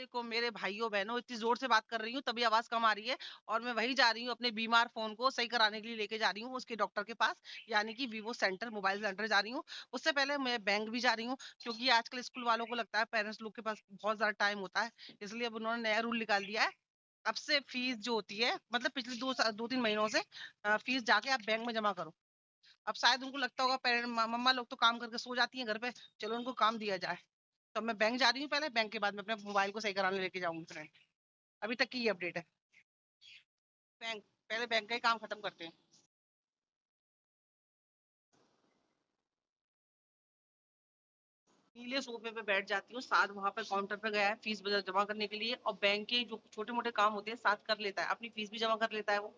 वालेकुम मेरे भाइयों बहनों, इतनी जोर से बात कर रही हूँ तभी आवाज कम आ रही है। और मैं वहीं जा रही हूँ अपने बीमार फोन को सही कराने के लिए लेके जा रही हूँ उसके डॉक्टर के पास, यानी कि वीवो सेंटर मोबाइल सेंटर जा रही हूँ। उससे पहले मैं बैंक भी जा रही हूँ, क्योंकि आजकल स्कूल वालों को लगता है पेरेंट्स लोग के पास बहुत ज्यादा टाइम होता है। इसलिए अब उन्होंने नया रूल निकाल दिया है। अब से फीस जो होती है, मतलब पिछले 2-3 महीनों से फीस जाके आप बैंक में जमा करो। अब शायद उनको लगता होगा पेरेंट मम्मा लोग तो काम करके सो जाती हैं घर पे, चलो उनको काम दिया जाए। तो मैं बैंक जा रही हूँ पहले, बैंक के बाद मैं अपने मोबाइल को सही कराने लेके जाऊंगी फ्रेंड। अभी तक की ये अपडेट है। बैंक, पहले बैंक का ही काम खत्म करते हैं। नीले सोफे पे बैठ जाती हूँ, साथ वहां पर काउंटर पे गया है फीस जमा करने के लिए, और बैंक के जो छोटे मोटे काम होते हैं साथ कर लेता है, अपनी फीस भी जमा कर लेता है वो।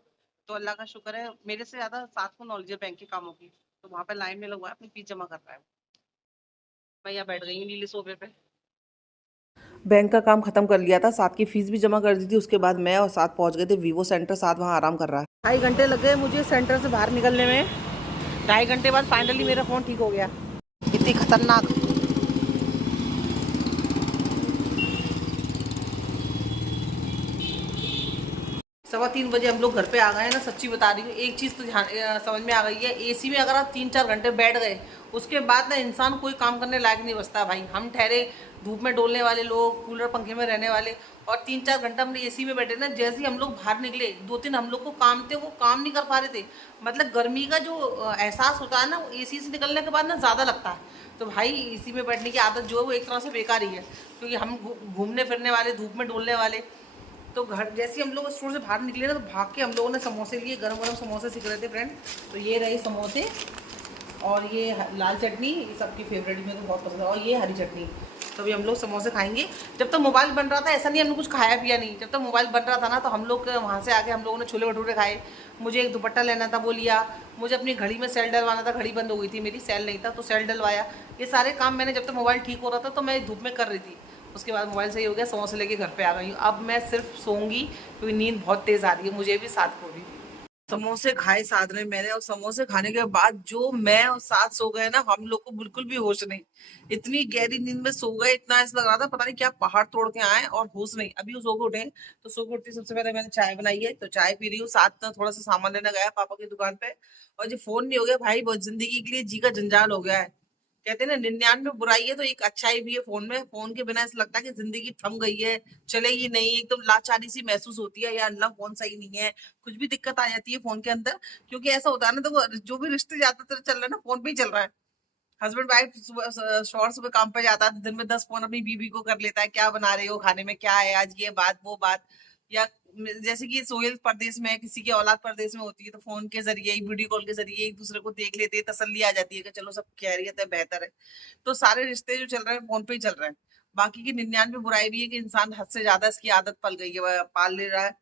तो अल्लाह का शुक्र है, मेरे से ज्यादा साथ को नॉलेज है बैंक के कामों की। तो वहां पर लाइन में लगा है, अपनी फीस जमा कर रहा है। मैं यहाँ बैठ गई हूँ नीले सोफे पे। बैंक का काम खत्म कर लिया था, साथ की फीस भी जमा कर दी थी। उसके बाद मैं और साथ पहुंच गए थे वीवो सेंटर। साथ वहां आराम कर रहा है। 2.5 घंटे लग गए मुझे सेंटर से बाहर निकलने में। 2.5 घंटे बाद फाइनली मेरा फोन ठीक हो गया। इतनी खतरनाक। 3:15 बजे हम लोग घर पे आ गए हैं ना, सच्ची बता रही हूँ। एक चीज़ तो ध्यान समझ में आ गई है, एसी में अगर आप 3-4 घंटे बैठ गए, उसके बाद ना इंसान कोई काम करने लायक नहीं बचता भाई। हम ठहरे धूप में डोलने वाले लोग, कूलर पंखे में रहने वाले, और 3-4 घंटा हमने एसी में बैठे ना, जैसे ही हम लोग बाहर निकले 2-3 हम लोग को काम थे, वो काम नहीं कर पा रहे थे। मतलब गर्मी का जो एहसास होता है ना, वो एसी से निकलने के बाद ना ज़्यादा लगता है। तो भाई एसी में बैठने की आदत जो है वो एक तरह से बेकार ही है, क्योंकि हम घूमने फिरने वाले, धूप में डोलने वाले। तो घर जैसे ही हम लोग स्टोर से बाहर निकले ना, तो भाग के हम लोगों ने समोसे लिए, गरम गरम समोसे सीख रहे थे फ्रेंड। तो ये रहे समोसे, और ये लाल चटनी, ये सबकी फेवरेट, मेरे को बहुत पसंद है, और ये हरी चटनी। तो अभी हम लोग समोसे खाएंगे। जब तक मोबाइल बन रहा था ऐसा नहीं हमने कुछ खाया पिया नहीं, जब तक मोबाइल बन रहा था ना, तो हम लोग वहाँ से आके हम लोगों ने छोले भटूरे खाए। मुझे एक दुपट्टा लेना था, वो लिया। मुझे अपनी घड़ी में सेल डलवाना था, घड़ी बंद हो गई थी मेरी, सेल नहीं था तो सेल डलवाया। ये सारे काम मैंने जब तक मोबाइल ठीक हो रहा था तो मैं धूप में कर रही थी। उसके बाद मोबाइल सही हो गया, समोसे लेके घर पे आ गई हूँ। अब मैं सिर्फ सोऊंगी, क्योंकि नींद बहुत तेज़ आ रही है मुझे भी, साथ को भी। समोसे खाए साथ में मैंने, और समोसे खाने के बाद जो मैं और साथ सो गए ना, हम लोग को बिल्कुल भी होश नहीं। इतनी गहरी नींद में सो गए, इतना ऐसा लग रहा था पता नहीं क्या पहाड़ तोड़ के आए, और होश नहीं। अभी वो सो के उठे। तो सो के उठते सबसे पहले मैंने चाय बनाई है, तो चाय पी रही हूँ, साथ में थोड़ा सा सामान लेने गया पापा की दुकान पे। और जो फोन नहीं हो गया भाई, बहुत जिंदगी के लिए जी का जंजाल हो गया है। कहते हैं ना 99 बुराई है तो एक अच्छाई भी है फोन में। फोन के बिना ऐसा लगता है कि जिंदगी थम गई है, चलेगी नहीं, एकदम लाचारी सी महसूस होती है, या अल्लाह फोन सही नहीं है, कुछ भी दिक्कत आ जाती है फोन के अंदर। क्योंकि ऐसा होता है ना, तो जो भी रिश्ते ज्यादातर चल रहे हैं ना, फोन पे ही चल रहा है। हस्बैंड वाइफ सुबह, शौहर सुबह काम पे जाता है तो दिन में 10 फोन अपनी बीवी को कर लेता है, क्या बना रहे हो, खाने में क्या है आज, ये बात वो बात। या जैसे कि सोहेल परदेश में है, किसी की औलाद परदेश में होती है, तो फोन के जरिए, वीडियो कॉल के जरिए एक दूसरे को देख लेते हैं, तसल्ली आ जाती है कि चलो सब खैरियत है, बेहतर है। तो सारे रिश्ते जो चल रहे हैं फोन पे ही चल रहे हैं। बाकी की 99 बुराई भी है कि इंसान हद से ज्यादा इसकी आदत पल गई है, वह पाल ले रहा है।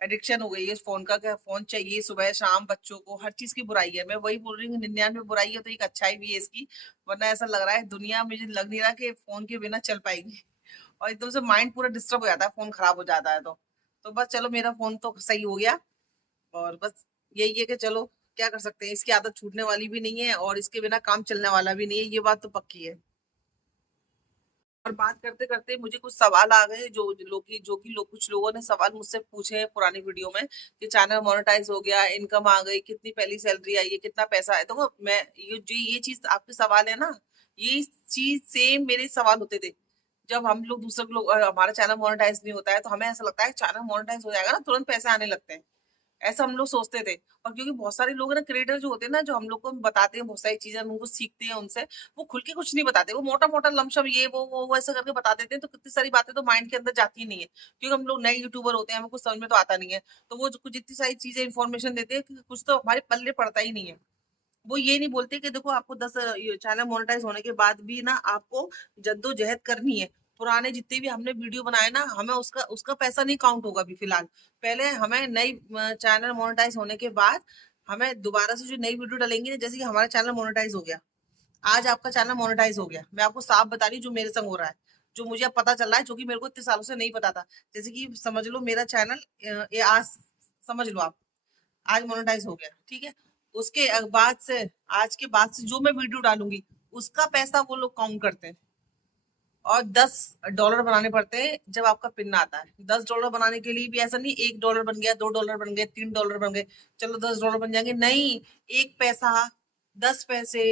एडिक्शन हो गई है इस फोन का, क्या फोन चाहिए सुबह शाम बच्चों को, हर चीज की बुराई है। मैं वही बोल रही हूँ, 99 बुराई है तो एक अच्छाई भी है इसकी। वरना ऐसा लग रहा है दुनिया, मुझे लग नहीं रहा कि फोन के बिना चल पाएगी। और एकदम से माइंड पूरा डिस्टर्ब हो जाता है, फोन खराब हो जाता है तो बस चलो, मेरा फोन तो सही हो गया। और बस यही है कि चलो, क्या कर सकते हैं, इसकी आदत छूटने वाली भी नहीं है, और इसके बिना काम चलने वाला भी नहीं है, ये बात तो पक्की है। और बात करते करते मुझे कुछ सवाल आ गए, जो कि कुछ लोगों ने सवाल मुझसे पूछे हैं पुरानी वीडियो में, कि चैनल मोनेटाइज हो गया, इनकम आ गई, कितनी पहली सैलरी आई है, कितना पैसा है। देखो मैं, ये चीज आपके सवाल है ना, ये चीज सेम मेरे सवाल होते थे। जब हम लोग दूसरे लोग, हमारा चैनल मोनेटाइज नहीं होता है, तो हमें ऐसा लगता है चैनल मोनेटाइज हो जाएगा ना, तुरंत पैसे आने लगते हैं। ऐसा हम लोग सोचते थे। और क्योंकि बहुत सारे लोग ना, क्रिएटर जो होते हैं ना, जो हम लोग को बताते हैं बहुत सारी चीजें, हम उनको सीखते हैं उनसे, वो खुल के कुछ नहीं बताते, वो मोटा मोटा लमसम ये वो ऐसा करके बता देते हैं, तो कितनी सारी बातें तो माइंड के अंदर जाती ही नहीं है, क्योंकि हम लोग नए यूट्यूबर होते हैं, हमें कुछ समझ में तो आता नहीं है। तो वो कुछ इतनी सारी चीजें इन्फॉर्मेशन देते हैं कि कुछ तो हमारे पल्ले पड़ता ही नहीं है। वो ये नहीं बोलते कि देखो आपको 10 चैनल मोनेटाइज होने के बाद भी ना आपको जद्दोजहद करनी है। पुराने जितने भी हमने वीडियो बनाए ना, हमें उसका उसका पैसा नहीं काउंट होगा अभी फिलहाल। पहले हमें नई चैनल मोनेटाइज होने के बाद हमें दोबारा से जो नई वीडियो डालेंगे ना, जैसे कि हमारा चैनल मोनेटाइज हो गया, आज आपका चैनल मोनेटाइज हो गया, मैं आपको साफ बता रही हूँ जो मेरे संग हो रहा है, जो मुझे अब पता चल रहा है, जो कि मेरे को इतने सालों से नहीं पता था। जैसे कि समझ लो मेरा चैनल, ये आज, समझ लो आप, आज मोनेटाइज हो गया, ठीक है। उसके बाद से, आज के बाद से जो मैं वीडियो डालूंगी, उसका पैसा वो लोग काउंट करते हैं। और $10 बनाने पड़ते हैं जब आपका पिन आता है। $10 बनाने के लिए भी ऐसा नहीं $1 बन गया, $2 बन गए, $3 बन गए, चलो $10 बन जाएंगे, नहीं। 1 पैसा, 10 पैसे,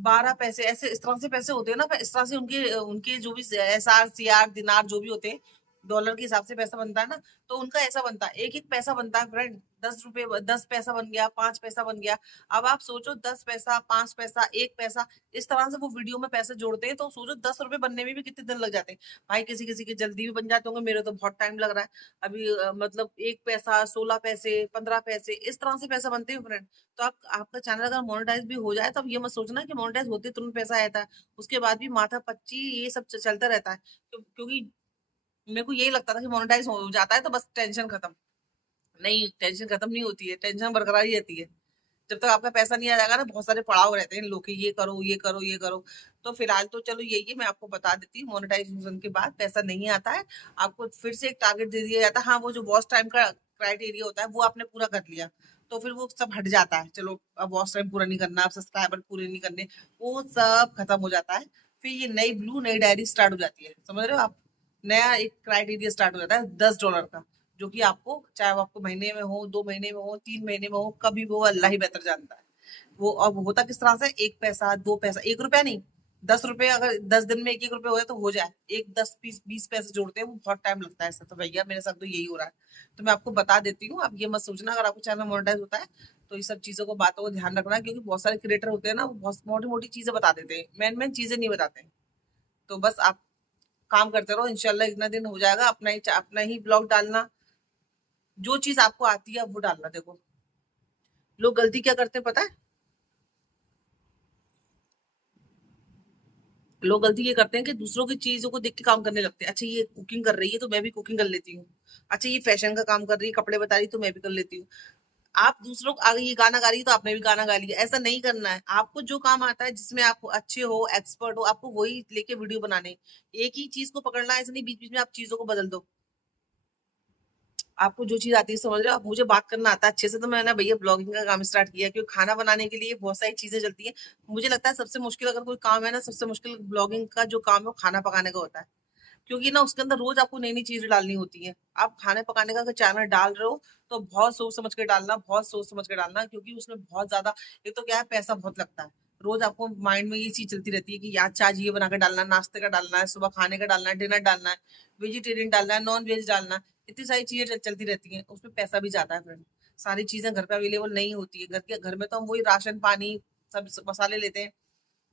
12 पैसे, ऐसे इस तरह से पैसे होते हैं ना, इस तरह से उनके उनके जो भी SR CR दिनार जो भी होते हैं, डॉलर के हिसाब से पैसा बनता है ना, तो उनका ऐसा बनता है, एक एक पैसा बनता है फ्रेंड। 10 रुपए, 10 पैसा बन गया, 5 पैसा बन गया। अब आप सोचो, 10 पैसा, 5 पैसा, 1 पैसा, इस तरह से वो वीडियो में पैसे जोड़ते हैं, तो सोचो 10 रुपए बनने में भी कितने दिन लग जाते हैं। भाई किसी किसी के जल्दी भी बन जाते होंगे, मेरे तो बहुत टाइम लग रहा है अभी। मतलब 1 पैसा, 16 पैसे, 15 पैसे, इस तरह से पैसा बनते हैं फ्रेंड। तो आप आपका चैनल अगर मोनेटाइज भी हो जाए, तो अब ये मत सोचना कि मोनेटाइज होते तुरंत पैसा आता है, उसके बाद भी माथा पच्ची ये सब चलता रहता है। क्योंकि मेरे को यही लगता था कि मोनेटाइज हो जाता है तो बस टेंशन खत्म। नहीं, टेंशन खत्म नहीं होती है, टेंशन बरकरार ही रहती है। जब तक आपका पैसा नहीं आ जाएगा ना, बहुत सारे पड़ाव रहते हैं लोग के, ये करो, ये करो, ये करो। तो फिलहाल तो चलो यही है, मैं आपको बता देती हूँ, मोनेटाइजेशन के बाद पैसा नहीं आता है। आपको फिर से एक टारगेट दे दिया जाता है। हाँ, वो जो वॉच टाइम का क्राइटेरिया होता है वो आपने पूरा कर लिया, तो फिर वो सब हट जाता है। चलो, अब वॉच टाइम पूरा नहीं करना, अब सब्सक्राइबर पूरे नहीं करने, वो सब खत्म हो जाता है। फिर ये नई डायरी स्टार्ट हो जाती है, समझ रहे हो आप। नया एक क्राइटेरिया स्टार्ट हो जाता है $10 का, जो कि आपको, चाहे वो आपको महीने में हो, 2 महीने में हो, 3 महीने में हो, कभी भी हो, अल्लाह ही बेहतर जानता है। वो अब होता किस तरह से, 1 पैसा, 2 पैसा, 1 रुपया नहीं, 10 रुपए, अगर 10 दिन में 1-1 रुपए हो जाए तो हो जाए। एक 10, 20, 20 पैसे जोड़ते हैं, वो बहुत टाइम लगता है ऐसा। तो भैया मेरे साथ तो यही हो रहा है। तो मैं आपको बता देती हूँ, आप ये मत सोचना अगर आपको चैनल मोनेटाइज होता है तो ये सब चीजों को, बातों को ध्यान रखना है, क्योंकि बहुत सारे क्रिएटर होते हैं ना, वो बहुत मोटी मोटी चीजें बता देते हैं, मेन मेन चीजें नहीं बताते हैं। तो बस आप काम करते रहो, इंशाल्लाह इतना दिन हो जाएगा। अपना ही ब्लॉग डालना, जो चीज आपको आती है वो डालना। देखो, लोग गलती क्या करते हैं पता है, लोग गलती ये करते हैं कि दूसरों की चीजों को देख के काम करने लगते हैं। अच्छा, ये कुकिंग कर रही है तो मैं भी कुकिंग कर लेती हूँ। अच्छा, ये फैशन का काम कर रही है, कपड़े बता रही है, तो मैं भी कर लेती हूँ। आप दूसरों को, आगे ये गाना गा रही है तो आपने भी गाना गा लिया, ऐसा नहीं करना है। आपको जो काम आता है, जिसमें आप अच्छे हो, एक्सपर्ट हो, आपको वही लेके वीडियो बनाने। एक ही चीज को पकड़ना है, ऐसा नहीं बीच बीच में आप चीजों को बदल दो। आपको जो चीज आती है, समझ रहे हो आप, मुझे बात करना आता है अच्छे से, तो मैंने भैया ब्लॉगिंग का काम स्टार्ट किया, क्योंकि खाना बनाने के लिए बहुत सारी चीजें चलती है। मुझे लगता है सबसे मुश्किल अगर कोई काम है ना, सबसे मुश्किल ब्लॉगिंग का जो काम है वो खाना पकाने का होता है। क्योंकि ना उसके अंदर रोज आपको नई नई चीजें डालनी होती है। आप खाने पकाने का अगर चैनल डाल रहे हो तो बहुत सोच समझ के डालना, बहुत सोच समझ के डालना, क्योंकि उसमें बहुत ज्यादा, एक तो क्या है, पैसा बहुत लगता है। रोज आपको माइंड में ये चीज चलती रहती है कि यार आज ये बना के डालना है, नाश्ते का डालना है, सुबह खाने का डालना है, डिनर डालना है, वेजिटेरियन डालना है, नॉन वेज डालना है। इतनी सारी चीजें चलती रहती हैं, उसमें पैसा भी जाता है फ्रेंड। सारी चीजें घर पे अवेलेबल नहीं होती है। घर में तो हम वही राशन पानी, सब मसाले लेते हैं।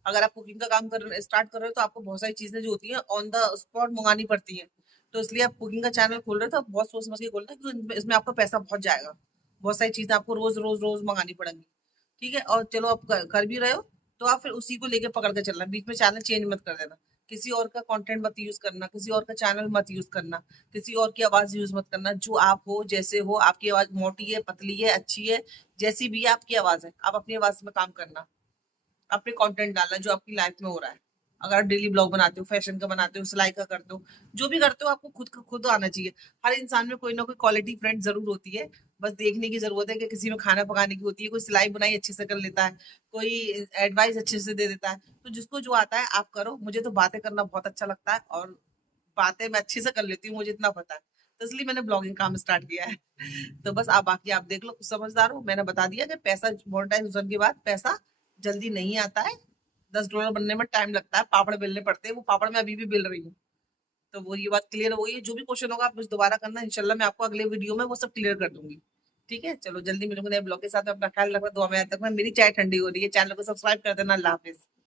अगर आप कुकिंग का काम कर स्टार्ट कर रहे हो तो आपको बहुत सारी चीजें जो होती हैं ऑन द स्पॉट मंगानी पड़ती हैं। तो इसलिए आप कुकिंग का चैनल खोल रहे हो तो आप बहुत सोच समझ के खोलना, क्योंकि इसमें आपका पैसा बहुत जाएगा। बहुत सारी चीजें आपको रोज रोज रोज मंगानी पड़ेंगी। ठीक है, और चलो आप कर भी रहे हो, तो आप फिर उसी को लेके पकड़ के चलना, बीच में चैनल चेंज मत कर देना। किसी और का कंटेंट मत यूज करना, किसी और का चैनल मत यूज करना, किसी और की आवाज यूज मत करना। जो आप हो, जैसे हो, आपकी आवाज मोटी है, पतली है, अच्छी है, जैसी भी है आपकी आवाज है, आप अपनी आवाज में काम करना। अपने कंटेंट डालना जो आपकी लाइफ में हो रहा है। अगर आप डेली ब्लॉग बनाते हो, फैशन का बनाते हो, सिलाई का करते हो, जो भी करते हो, आपको खुद आना चाहिए। हर इंसान में कोई ना कोई क्वालिटी फ्रेंड जरूर होती है। बस देखने की जरूरत है कि किसी में खाना पकाने की होती है, कोई सिलाई बुनाई अच्छे से कर लेता है, कोई एडवाइस अच्छे से दे देता है। तो जिसको जो आता है आप करो। मुझे तो बातें करना बहुत अच्छा लगता है, और बातें मैं अच्छे से कर लेती हूँ, मुझे इतना पता है। तो इसलिए मैंने ब्लॉगिंग काम स्टार्ट किया है। तो बस आप बाकी आप देख लो, कुछ समझदार हो। मैंने बता दिया कि पैसा मोनेटाइजेशन के बाद पैसा जल्दी नहीं आता है। $10 बनने में टाइम लगता है, पापड़ बेलने पड़ते हैं, वो पापड़ मैं अभी भी बेल रही हूँ। तो वो ये बात क्लियर हो गई है। जो भी क्वेश्चन होगा आप मुझे दोबारा करना, इंशाल्लाह मैं आपको अगले वीडियो में वो सब क्लियर कर दूंगी। ठीक है, चलो जल्दी मिलूंगी नए ब्लॉग के साथ। अपना ख्याल रखना, दुआ में याद रखना। मेरी चाय ठंडी हो रही है, चैनल को सब्सक्राइब कर देना। अल्लाह हाफिज।